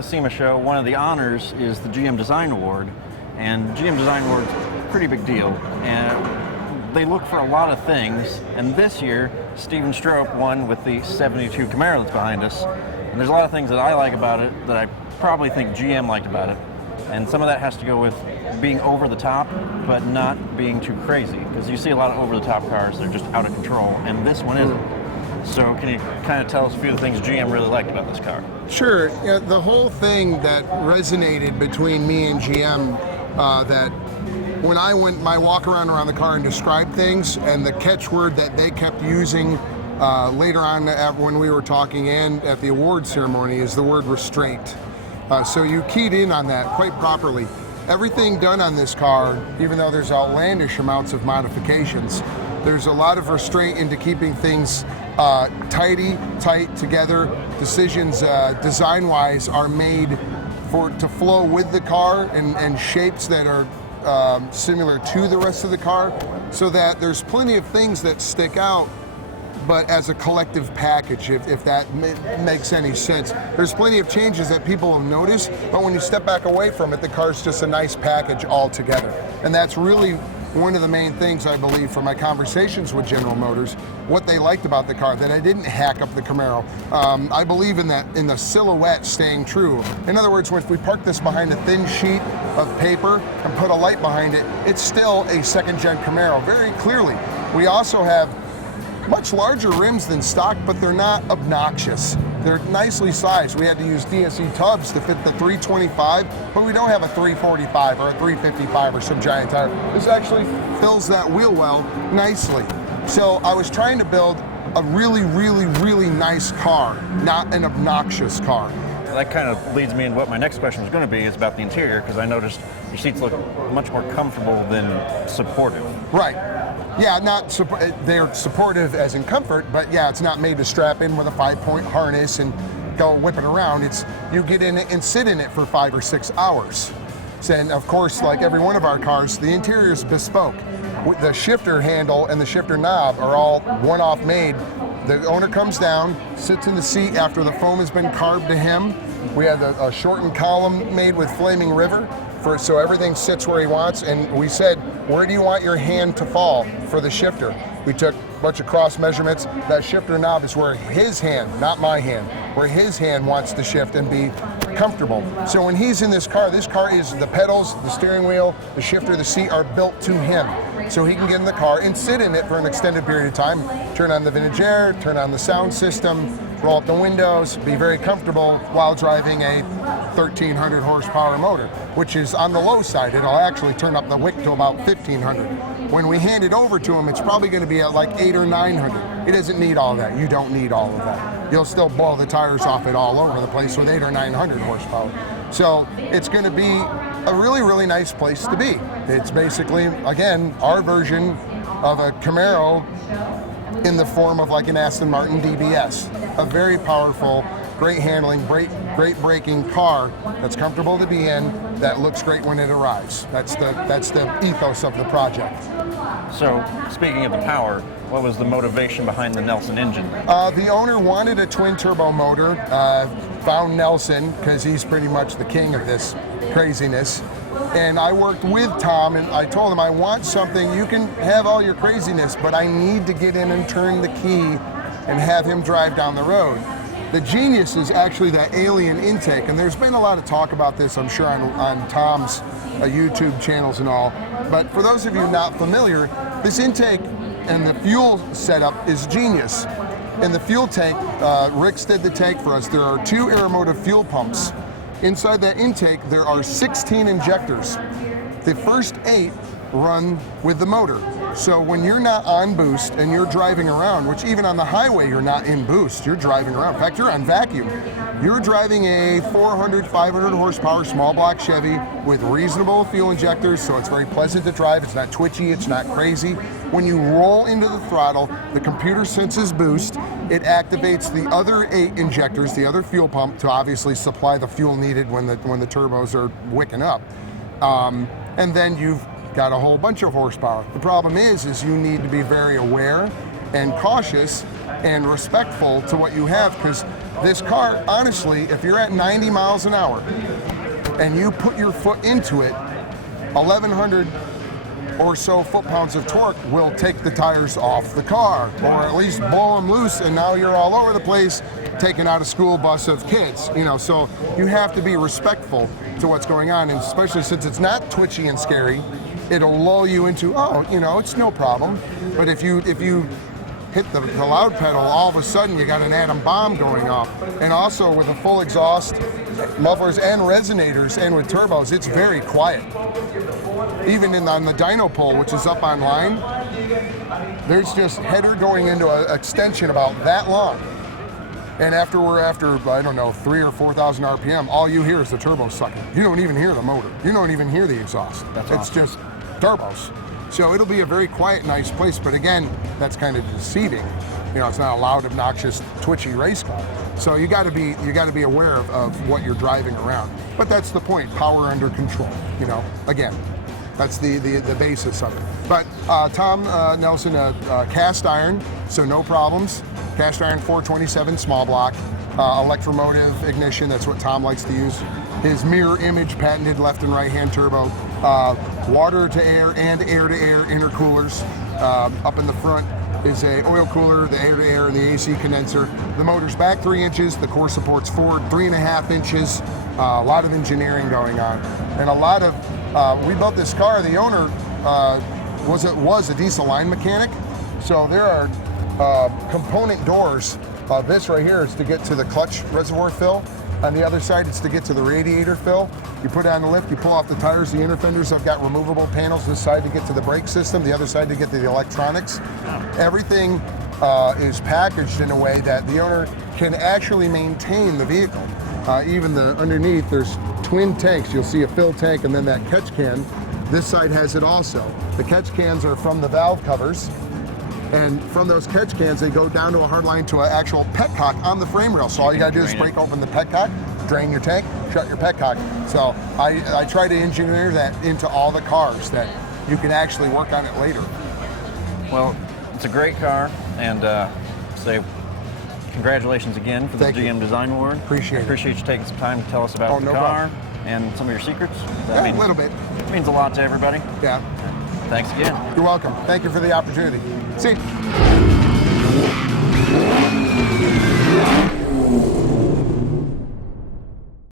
the SEMA show, one of the honors is the GM Design Award, and GM Design Award is a pretty big deal, and they look for a lot of things, and this year, Steve Strope won with the 72 Camaro that's behind us, and there's a lot of things that I like about it that I probably think GM liked about it, and some of that has to go with being over the top, but not being too crazy, because you see a lot of over the top cars that are just out of control, and this one isn't. So can you kind of tell us a few of the things GM really liked about this car? Sure. Yeah, the whole thing that resonated between me and GM, that when I went my walk around the car and described things, and the catchword that they kept using later on when we were talking and at the award ceremony is the word restraint. So you keyed in on that quite properly. Everything done on this car, even though there's outlandish amounts of modifications, there's a lot of restraint into keeping things tight together. Decisions design-wise are made to flow with the car and shapes that are similar to the rest of the car, so that there's plenty of things that stick out, but as a collective package, if that makes any sense. There's plenty of changes that people will notice, but when you step back away from it, the car's just a nice package altogether. And that's really one of the main things, I believe, from my conversations with General Motors, what they liked about the car, that I didn't hack up the Camaro. I believe in the silhouette staying true. In other words, if we park this behind a thin sheet of paper and put a light behind it, it's still a second-gen Camaro, very clearly. We also have much larger rims than stock, but they're not obnoxious. They're nicely sized. We had to use DSE tubs to fit the 325, but we don't have a 345 or a 355 or some giant tire. This actually fills that wheel well nicely. So I was trying to build a really, really, really nice car, not an obnoxious car. That kind of leads me into what my next question was going to be, is about the interior, because I noticed your seats look much more comfortable than supportive. Right. Yeah, they're supportive as in comfort, but yeah, it's not made to strap in with a 5-point harness and go whipping around. It's you get in it and sit in it for 5 or 6 hours. And of course, like every one of our cars, the interior is bespoke. The shifter handle and the shifter knob are all one-off made. The owner comes down, sits in the seat after the foam has been carved to him. We have a shortened column made with flaming river, so everything sits where he wants. And we said, where do you want your hand to fall for the shifter? We took a bunch of cross measurements. That shifter knob is where his hand, not my hand, where his hand wants to shift and be comfortable. So when he's in this car is the pedals, the steering wheel, the shifter, the seat are built to him. So he can get in the car and sit in it for an extended period of time, turn on the vintage air, turn on the sound system, roll up the windows, be very comfortable while driving a 1,300 horsepower motor, which is on the low side. It'll actually turn up the wick to about 1,500. When we hand it over to him, it's probably going to be at like 800 or 900. It doesn't need all that. You don't need all of that. You'll still blow the tires off it all over the place with 800 or 900 horsepower. So it's going to be a really, really nice place to be. It's basically, again, our version of a Camaro in the form of like an Aston Martin DBS. A very powerful, great handling, great braking car that's comfortable to be in, that looks great when it arrives. That's the ethos of the project. So, speaking of the power, what was the motivation behind the Nelson engine? The owner wanted a twin turbo motor, found Nelson, because he's pretty much the king of this craziness. And I worked with Tom, and I told him, I want something, you can have all your craziness, but I need to get in and turn the key and have him drive down the road. The genius is actually that alien intake, and there's been a lot of talk about this, I'm sure, on Tom's YouTube channels and all. But for those of you not familiar, this intake and the fuel setup is genius. In the fuel tank, Rick's did the tank for us. There are 2 Aeromotive fuel pumps. Inside that intake, there are 16 injectors. The first 8 run with the motor. So when you're not on boost and you're driving around, which even on the highway you're not in boost, you're driving around. In fact, you're on vacuum. You're driving a 400, 500 horsepower small block Chevy with reasonable fuel injectors, so it's very pleasant to drive. It's not twitchy, it's not crazy. When you roll into the throttle, the computer senses boost. It activates the other 8 injectors, the other fuel pump, to obviously supply the fuel needed when the turbos are wicking up. And then you've got a whole bunch of horsepower. The problem is you need to be very aware and cautious and respectful to what you have, because this car, honestly, if you're at 90 miles an hour and you put your foot into it, 1,100 or so foot-pounds of torque will take the tires off the car, or at least blow them loose, and now you're all over the place taking out a school bus of kids. You know, so you have to be respectful to what's going on, and especially since it's not twitchy and scary, it'll lull you into, oh, you know, it's no problem. But if you hit the loud pedal, all of a sudden you got an atom bomb going off. And also with a full exhaust, mufflers and resonators, and with turbos, it's very quiet. Even on the dyno pole, which is up online, there's just header going into an extension about that long. And after I don't know, 3,000 or 4,000 RPM, all you hear is the turbo sucking. You don't even hear the motor. You don't even hear the exhaust. That's it's awesome. just turbos. So it'll be a very quiet, nice place. But again, that's kind of deceiving. You know, it's not a loud, obnoxious, twitchy race car. So you got to be aware of what you're driving around. But that's the point. Power under control. You know, again, that's the basis of it. But Tom Nelson, cast iron, so no problems. Cast iron 427 small block, electromotive ignition. That's what Tom likes to use. His mirror image patented left and right hand turbo. Water to air and air to air intercoolers. Up in the front is a oil cooler, the air to air, and the AC condenser. The motor's back 3 inches. The core supports forward 3.5 inches. A lot of engineering going on, and a lot of. We built this car. The owner was a diesel line mechanic, so there are component doors. This right here is to get to the clutch reservoir fill. On the other side, it's to get to the radiator fill. You put it on the lift, you pull off the tires. The inner fenders have got removable panels. This side to get to the brake system, the other side to get to the electronics. Everything is packaged in a way that the owner can actually maintain the vehicle. Even underneath, there's twin tanks. You'll see a fill tank and then that catch can. This side has it also. The catch cans are from the valve covers. And from those catch cans, they go down to a hard line to an actual petcock on the frame rail. So all you gotta do is break open the petcock, drain your tank, shut your petcock. So I try to engineer that into all the cars, that you can actually work on it later. Well, it's a great car, and say congratulations again for the GM Design Award. Appreciate you taking some time to tell us about the car and some of your secrets. Yeah, a little bit. It means a lot to everybody. Yeah. Thanks again. You're welcome. Thank you for the opportunity. See you.